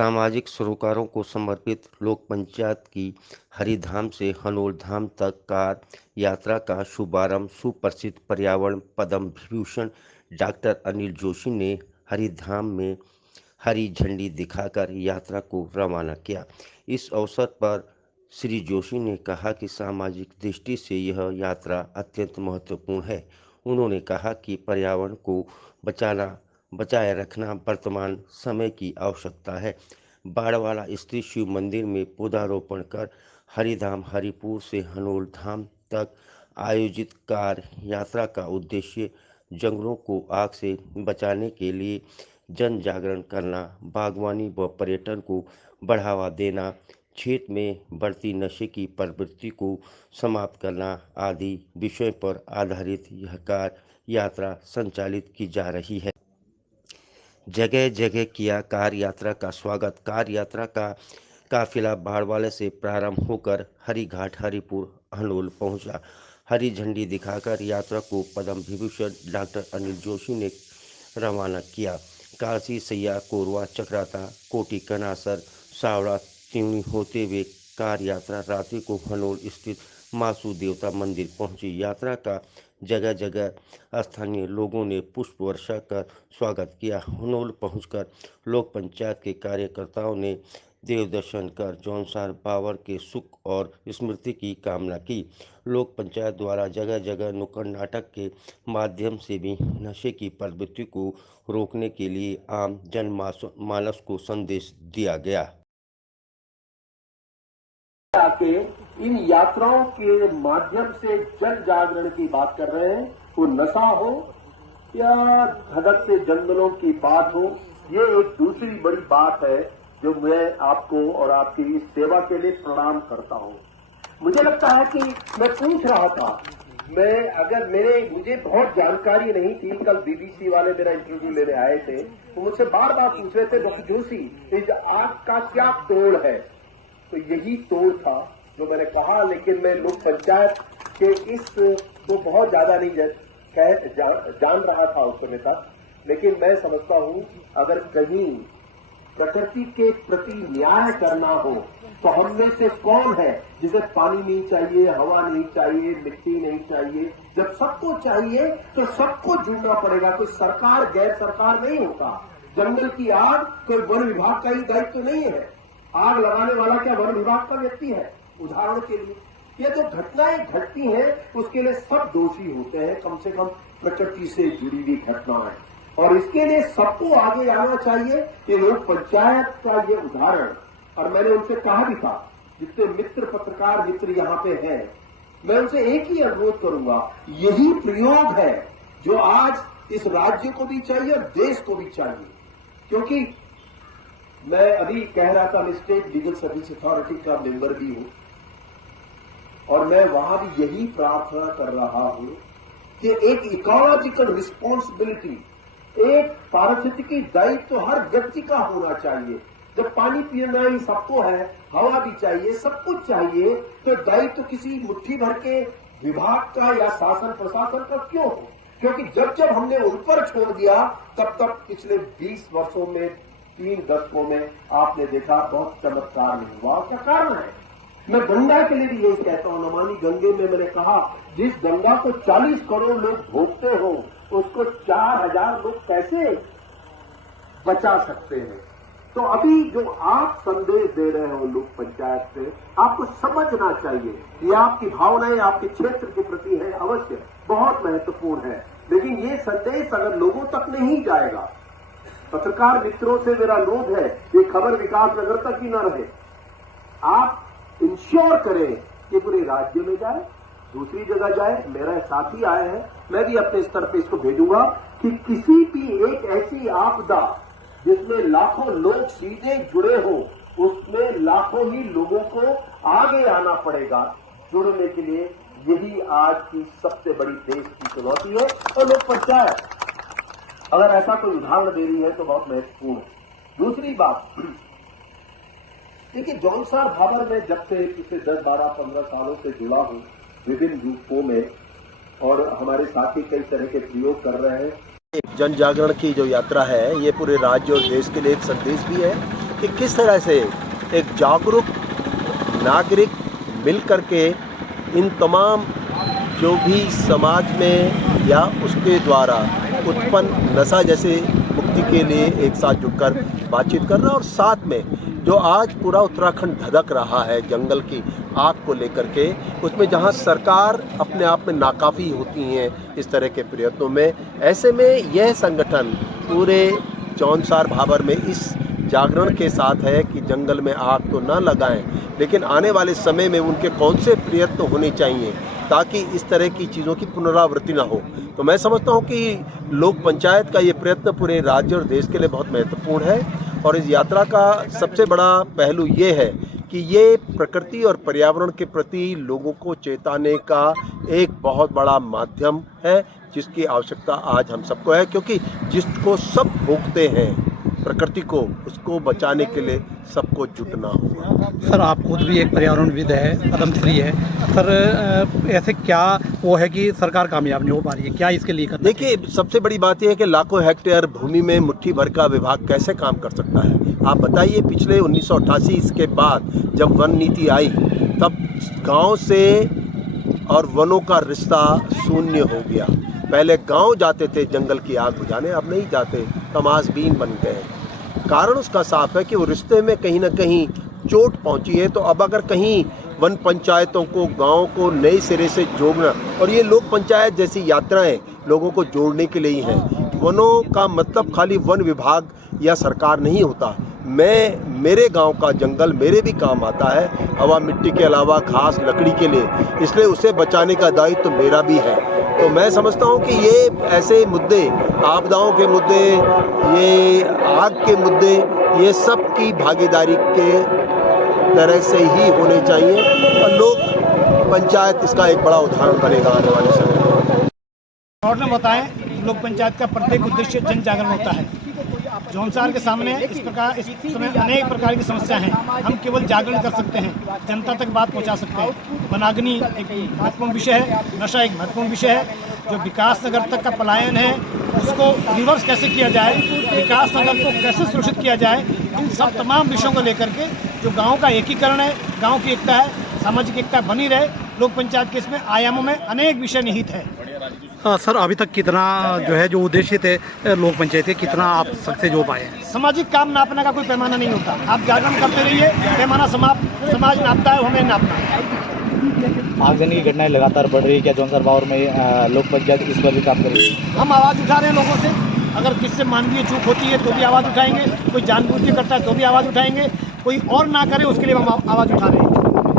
सामाजिक सरोकारों को समर्पित लोक पंचायत की हरिधाम से हनोल धाम तक कार यात्रा का शुभारंभ सुप्रसिद्ध पर्यावरण पद्म विभूषण डॉक्टर अनिल जोशी ने हरिधाम में हरी झंडी दिखाकर यात्रा को रवाना किया। इस अवसर पर श्री जोशी ने कहा कि सामाजिक दृष्टि से यह यात्रा अत्यंत महत्वपूर्ण है। उन्होंने कहा कि पर्यावरण को बचाए रखना वर्तमान समय की आवश्यकता है। बाड़वाला स्थित शिव मंदिर में पौधारोपण कर हरिधाम हरिपुर से हनोल धाम तक आयोजित कार यात्रा का उद्देश्य जंगलों को आग से बचाने के लिए जन जागरण करना, बागवानी व पर्यटन को बढ़ावा देना, क्षेत्र में बढ़ती नशे की प्रवृत्ति को समाप्त करना आदि विषय पर आधारित यह कार यात्रा संचालित की जा रही है। जगह जगह किया कार यात्रा का स्वागत। कार यात्रा का काफिला बाड़वाले से प्रारंभ होकर हरिघाट हरिपुर हनोल पहुंचा। हरी झंडी दिखाकर यात्रा को पद्म विभूषण डॉक्टर अनिल जोशी ने रवाना किया। काशी सैया कोरवा चक्राता कोटी कनासर सावड़ा त्यूणी होते हुए कार यात्रा रात्रि को हनोल स्थित मासू देवता मंदिर पहुंची। यात्रा का जगह जगह स्थानीय लोगों ने पुष्प वर्षा कर स्वागत किया। हनोल पहुंचकर लोक पंचायत के कार्यकर्ताओं ने देव दर्शन कर जौनसार बाबर के सुख और स्मृति की कामना की। लोक पंचायत द्वारा जगह जगह नुक्कड़ नाटक के माध्यम से भी नशे की प्रवृत्ति को रोकने के लिए आम जनमानस को संदेश दिया गया। आके इन यात्राओं के माध्यम से जन जागरण की बात कर रहे हैं। वो नशा हो या धड़क से जंगलों की बात हो, ये एक दूसरी बड़ी बात है जो मैं आपको और आपकी इस सेवा के लिए प्रणाम करता हूं। मुझे लगता है कि मैं पूछ रहा था, मुझे बहुत जानकारी नहीं थी। कल बीबीसी वाले मेरा इंटरव्यू लेने आए थे तो मुझसे बार बार पूछ रहे थे, डॉक्टर जोशी इस आग का क्या तोड़ है? तो यही तोड़ था जो मैंने कहा, लेकिन मैं लोक पंचायत के इस को बहुत ज्यादा नहीं जान रहा था उस समय तक। लेकिन मैं समझता हूं अगर कहीं प्रकृति के प्रति न्याय करना हो तो हम में से कौन है जिसे पानी नहीं चाहिए, हवा नहीं चाहिए, मिट्टी नहीं चाहिए? जब सबको चाहिए तो सबको जुड़ना पड़ेगा। कोई सरकार गैर सरकार नहीं होता। जंगल की आग कोई वन विभाग का ही दायित्व तो नहीं है। आग लगाने वाला क्या वन विभाग का व्यक्ति है? उदाहरण के लिए ये जो घटनाएं घटती हैं उसके लिए सब दोषी होते हैं, कम से कम प्रकृति से जुड़ी हुई घटनाएं। और इसके लिए सबको आगे आना चाहिए। ये लोक पंचायत का ये उदाहरण, और मैंने उनसे कहा भी था, जितने मित्र पत्रकार मित्र यहाँ पे हैं, मैं उनसे एक ही अनुरोध करूंगा, यही प्रयोग है जो आज इस राज्य को भी चाहिए और देश को भी चाहिए। क्योंकि मैं अभी कह रहा था, मैं स्टेट लीगल सर्विस अथॉरिटी का मेंबर भी हूं और मैं वहां भी यही प्रार्थना कर रहा हूं कि एक इकोलॉजिकल रिस्पॉन्सिबिलिटी, एक पारिस्थितिकी दायित्व तो हर व्यक्ति का होना चाहिए। जब पानी पीना ही सबको है, हवा भी चाहिए, सब कुछ चाहिए, तो दायित्व तो किसी मुट्ठी भर के विभाग का या शासन प्रशासन का क्यों हो? क्योंकि जब जब हमने उन पर छोड़ दिया तब तक पिछले 20 वर्षों में 3 दशकों में आपने देखा बहुत चमत्कार नहीं हुआ। क्या कारण है? मैं गंगा के लिए भी यही कहता हूं। नमामि गंगे में मैंने कहा, जिस गंगा को 40 करोड़ लोग भोगते हो उसको 4000 लोग कैसे बचा सकते हैं? तो अभी जो आप संदेश दे रहे हो लोक पंचायत से, आपको समझना चाहिए ये आपकी भावनाएं आपके क्षेत्र के प्रति है, अवश्य बहुत महत्वपूर्ण है। लेकिन ये संदेश अगर लोगों तक नहीं जाएगा, पत्रकार मित्रों से मेरा अनुरोध है, ये खबर विकास नगर तक ही न रहे। आप इंश्योर करें कि पूरे राज्य में जाए, दूसरी जगह जाए। मेरा साथी आए हैं, मैं भी अपने स्तर पर इसको भेजूंगा कि किसी भी एक ऐसी आपदा जिसमें लाखों लोग सीधे जुड़े हो, उसमें लाखों ही लोगों को आगे आना पड़ेगा जुड़ने के लिए। यही आज की सबसे बड़ी देश की चुनौती है और लोक पंचायत अगर ऐसा कोई उदाहरण दे रही है तो बहुत महत्वपूर्ण है। दूसरी बात, देखिए जौनसार भाबर में जब से पिछले 10, 12, 15 सालों से जुड़ा हूं विभिन्न रूपों में, और हमारे साथी कई तरह के प्रयोग कर रहे हैं। जन जागरण की जो यात्रा है ये पूरे राज्य और देश के लिए एक संदेश भी है कि किस तरह से एक जागरूक नागरिक मिल करके इन तमाम जो भी समाज में या उसके द्वारा उत्पन्न नशा जैसे मुक्ति के लिए एक साथ जुटकर बातचीत करना, और साथ में जो आज पूरा उत्तराखंड धधक रहा है जंगल की आग को लेकर के, उसमें जहां सरकार अपने आप में नाकाफ़ी होती हैं इस तरह के प्रयत्नों में, ऐसे में यह संगठन पूरे जौनसार भाबर में इस जागरण के साथ है कि जंगल में आग तो ना लगाएं, लेकिन आने वाले समय में उनके कौन से प्रयत्न होने चाहिए ताकि इस तरह की चीज़ों की पुनरावृत्ति ना हो। तो मैं समझता हूँ कि लोक पंचायत का ये प्रयत्न पूरे राज्य और देश के लिए बहुत महत्वपूर्ण है, और इस यात्रा का सबसे बड़ा पहलू ये है कि ये प्रकृति और पर्यावरण के प्रति लोगों को चेताने का एक बहुत बड़ा माध्यम है, जिसकी आवश्यकता आज हम सबको है, क्योंकि जिसको सब भोगते हैं प्रकृति को, उसको बचाने के लिए सबको जुटना होगा। सर, आप खुद भी एक पर्यावरणविद है, पद्मश्री है सर, ऐसे क्या वो है कि सरकार कामयाब नहीं हो पा रही है, क्या इसके लिए करना? देखिए, सबसे बड़ी बात यह है कि लाखों हेक्टेयर भूमि में मुट्ठी भर का विभाग कैसे काम कर सकता है। आप बताइए, पिछले 1988 के बाद जब वन नीति आई, तब गांव से और वनों का रिश्ता शून्य हो गया। पहले गांव जाते थे जंगल की आग बुझाने, अब नहीं जाते, तमाशबीन बन गए। कारण उसका साफ है कि वो रिश्ते में कहीं ना कहीं चोट पहुंची है। तो अब अगर कहीं वन पंचायतों को, गांव को नए सिरे से जोड़ना, और ये लोक पंचायत जैसी यात्राएं लोगों को जोड़ने के लिए ही हैं। वनों का मतलब खाली वन विभाग या सरकार नहीं होता। मेरे गांव का जंगल मेरे भी काम आता है, हवा मिट्टी के अलावा घास लकड़ी के लिए, इसलिए उसे बचाने का दायित्व तो मेरा भी है। तो मैं समझता हूं कि ये ऐसे मुद्दे, आपदाओं के मुद्दे, ये आग के मुद्दे, ये सब की भागीदारी के तरह से ही होने चाहिए, और लोक पंचायत इसका एक बड़ा उदाहरण बनेगा आने वाले समय में। और ने बताएं, लोक पंचायत का प्रत्येक उद्देश्य जन जागरण होता है। जौनसार के सामने इस समय अनेक प्रकार की समस्याएं हैं। हम केवल जागरण कर सकते हैं, जनता तक बात पहुंचा सकते हैं। वनाग्नि एक महत्वपूर्ण विषय है, नशा एक महत्वपूर्ण विषय है। जो विकास नगर तक का पलायन है, उसको रिवर्स कैसे किया जाए, विकास नगर को कैसे सुरक्षित किया जाए, इन सब तमाम विषयों को लेकर के जो गाँव का एकीकरण है, गाँव की एकता है, सामाजिक एकता बनी रहे, लोक पंचायत के इसमें आयामों में अनेक विषय निहित है। सर, अभी तक कितना जो है जो उद्देश्य थे लोक पंचायत के, कितना आप सक्सेस हो पाए हैं? सामाजिक काम नापने का कोई पैमाना नहीं होता। आप जागरण करते रहिए, पैमाना समाज नापता है, हमें नापना है। आगजनी की घटनाएं लगातार बढ़ रही है, क्या जौनसार भाबर में लोक पंचायत इस पर भी काम कर रही है? हम आवाज़ उठा रहे हैं लोगों से। अगर किससे मानवीय चूक होती है तो भी आवाज़ उठाएंगे, कोई जानबूझ के करता है तो भी आवाज़ उठाएंगे, कोई और ना करे उसके लिए हम आवाज़ उठा रहे हैं।